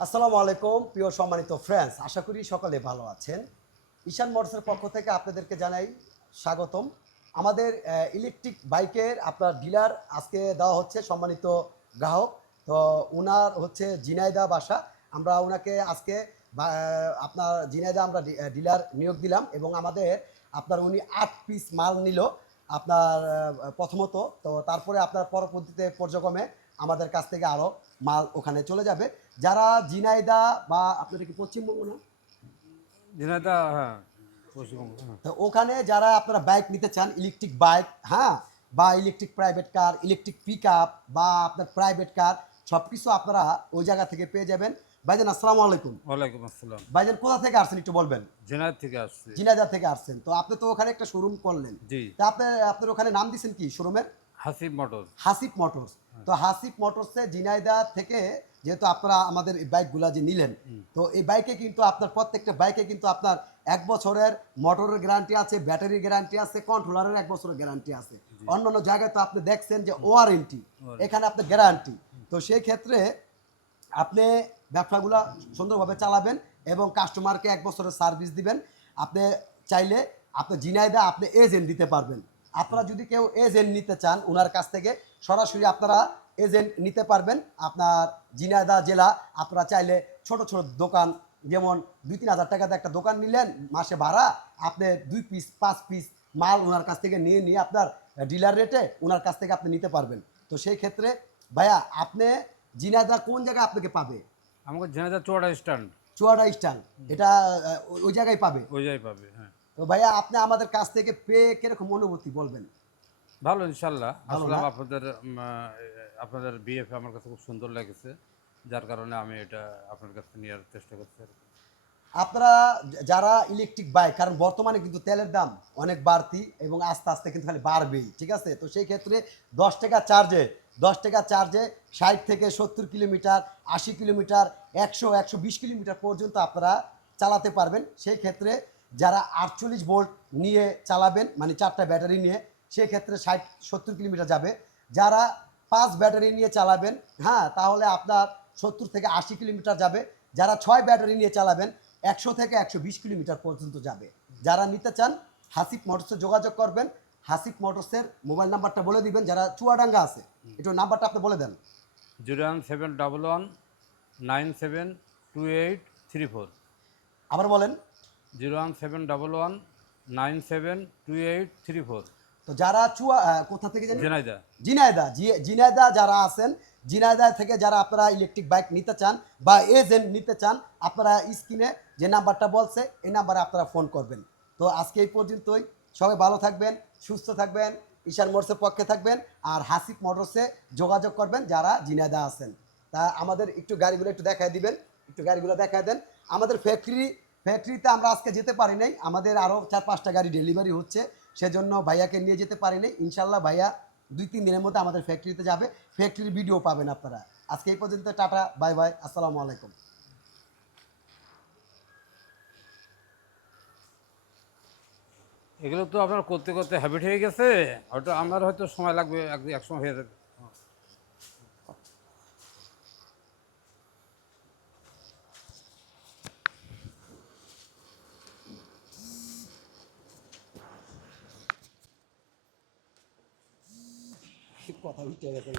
আসসালামু আলাইকুম প্রিয় সম্মানিত ফ্রেন্ডস, আশা করি সকলে ভালো আছেন। ঈশান মোটরসের পক্ষ থেকে আপনাদেরকে জানাই স্বাগতম। আমাদের ইলেকট্রিক বাইকের আপনার ডিলার আজকে দেওয়া হচ্ছে সম্মানিত গ্রাহক। তো ওনার হচ্ছে ঝিনাইদহ বাসা। আমরা ওনাকে আজকে আপনার ঝিনাইদহ আমরা ডিলার নিয়োগ দিলাম এবং আমাদের আপনার উনি ৮ পিস মাল নিল আপনার প্রথমত। তো তারপরে আপনার পরবর্তীতে পর্যক্রমে আমাদের কাছ থেকে আরও মাল ওখানে চলে যাবে। যারা ঝিনাইদহ বা আপনাদের কি পশ্চিমবঙ্গ না, ঝিনাইদহ, হ্যাঁ, পশ্চিমবঙ্গ, হ্যাঁ। তো ওখানে যারা আপনারা বাইক নিতে চান, ইলেকট্রিক বাইক, হ্যাঁ, বা electric private car, electric pick up বা আপনার প্রাইভেট কার, সব কিছু আপনারা ওই জায়গা থেকে পেয়ে যাবেন। ভাইজান আসসালামু আলাইকুম। ওয়ালাইকুম আসসালাম। ভাইজান কোথা থেকে আসছেন একটু বলবেন? ঝিনাইদহ থেকে আসছি। ঝিনাইদহ থেকে আসছেন, তো আপনি তো ওখানে একটা শোরুম করলেন। জি। তা আপনার ওখানে নাম দিয়েছেন কি শোরুমের? হাসিব মোটর। হাসিব মোটরস। তো হাসিব মোটরসে ঝিনাইদহ থেকে যেহেতু আপনারা আমাদের এই বাইকগুলা যে নিলেন, তো এই বাইকে কিন্তু আপনার প্রত্যেকটা বাইকে কিন্তু আপনার 1 বছরের মোটরের গ্যারান্টি আছে, ব্যাটারির গ্যারান্টি আছে, কন্ট্রোলারের 1 বছরের গ্যারান্টি আছে। অন্যান্য জায়গায় তো আপনি দেখছেন যে ওয়ারেন্টি, এখানে আপনার গ্যারান্টি। তো সেই ক্ষেত্রে আপনি ব্যবসাগুলো সুন্দরভাবে চালাবেন এবং কাস্টমারকে 1 বছরের সার্ভিস দিবেন। আপনি চাইলে আপনি ঝিনাইদহ আপনি এজেন্ট দিতে পারবেন। আপনারা যদি কেউ এজেন্ট নিতে চান ওনার কাছ থেকে সরাসরি আপনারা এজেন্ট নিতে পারবেন। আপনার ঝিনাইদহ জেলা আপনারা চাইলে ছোট ছোট দোকান, যেমন 2-3 হাজার টাকাতে একটা দোকান নিলেন মাসে ভাড়া, আপনি 2 পিস 5 পিস মাল ওনার কাছ থেকে নিয়ে আপনার ডিলার রেটে ওনার কাছ থেকে আপনি নিতে পারবেন। তো সেই ক্ষেত্রে ভাইয়া আপনি ঝিনাইদহ কোন জায়গায় আপনাকে পাবে? আমাকে ঝিনাইদহ চুয়াডাঙ্গা স্ট্যান্ড। চুয়াডা স্ট্যান্ড, এটা ওই জায়গায় পাবে। ওই জায়গায় পাবে, হ্যাঁ। তো ভাইয়া আপনি আমাদের কাছ থেকে পেয়ে কিরকম অনুভূতি বলবেন? ভালো, ইনশাল্লাহ। ভালো আসলাম না? আপনাদের বিএফ আমার কাছে খুব সুন্দর লেগেছে, যার কারণে আমি এটা আপনার কাছে নেওয়ার চেষ্টা করছি আর কি। আপনারা যারা ইলেকট্রিক বাইক, কারণ বর্তমানে কিন্তু তেলের দাম অনেক বাড়তি এবং আস্তে আস্তে কিন্তু খালি বাড়বেই, ঠিক আছে? তো সেই ক্ষেত্রে 10 টাকা চার্জে 60 থেকে 70 কিলোমিটার, 80 কিলোমিটার, 100-120 কিলোমিটার পর্যন্ত আপনারা চালাতে পারবেন। সেই ক্ষেত্রে যারা 48 ভোল্ট নিয়ে চালাবেন, মানে 4টা ব্যাটারি নিয়ে, সেই ক্ষেত্রে 60-70 কিলোমিটার যাবে। যারা 5 ব্যাটারি নিয়ে চালাবেন, হ্যাঁ, তাহলে আপনার 70 থেকে 80 কিলোমিটার যাবে। যারা 6 ব্যাটারি নিয়ে চালাবেন 100 থেকে 120 কিলোমিটার পর্যন্ত যাবে। যারা নিতে চান হাসিব মোটরসে যোগাযোগ করবেন। হাসিব মোটরসের মোবাইল নাম্বারটা বলে দিবেন, যারা চুয়াডাঙ্গা আছে একটু নাম্বারটা আপনি বলে দেন। 01711 97283 4। আবার বলেন। 01711 97283 4। তো যারা কোথা থেকে জানেন? ঝিনাইদহ। ঝিনাইদহ যারা আছেন, ঝিনাইদহ থেকে যারা আপনারা ইলেকট্রিক বাইক নিতে চান বা এজেন্ট নিতে চান, আপনারা স্ক্রিনে যে নাম্বারটা বলছে এই নাম্বারে আপনারা ফোন করবেন। তো আজকে এই পর্যন্তই। সবাই ভালো থাকবেন, সুস্থ থাকবেন, ঈশান মোটরসের পক্ষে থাকবেন। আর হাসিব মোটরসে যোগাযোগ করবেন যারা ঝিনাইদহ আছেন। তা আমাদের একটু গাড়িগুলো একটু দেখায় দিবেন, একটু গাড়িগুলো দেখায় দেন। আমাদের ফ্যাক্টরিতে আমরা আজকে যেতে পারি নাই, আমাদের আরও 4-5টা গাড়ি ডেলিভারি হচ্ছে, সেজন্য ভাইয়াকে নিয়ে যেতে পারিনি। ইনশাল্লাহ ভাইয়া 2-3 দিনের মধ্যে আমাদের ফ্যাক্টরিতে যাবে, ফ্যাক্টরির ভিডিও পাবেন আপনারা। আজকে এই পর্যন্ত, টাটা, বাই বাই, আসসালামু আলাইকুম। এগুলো তো আপনার করতে করতে হ্যাবিট হয়ে গেছে, হয়তো আমার হয়তো সময় লাগবে, এক সময় হয়ে যাবে। কথা উঠে গেছে।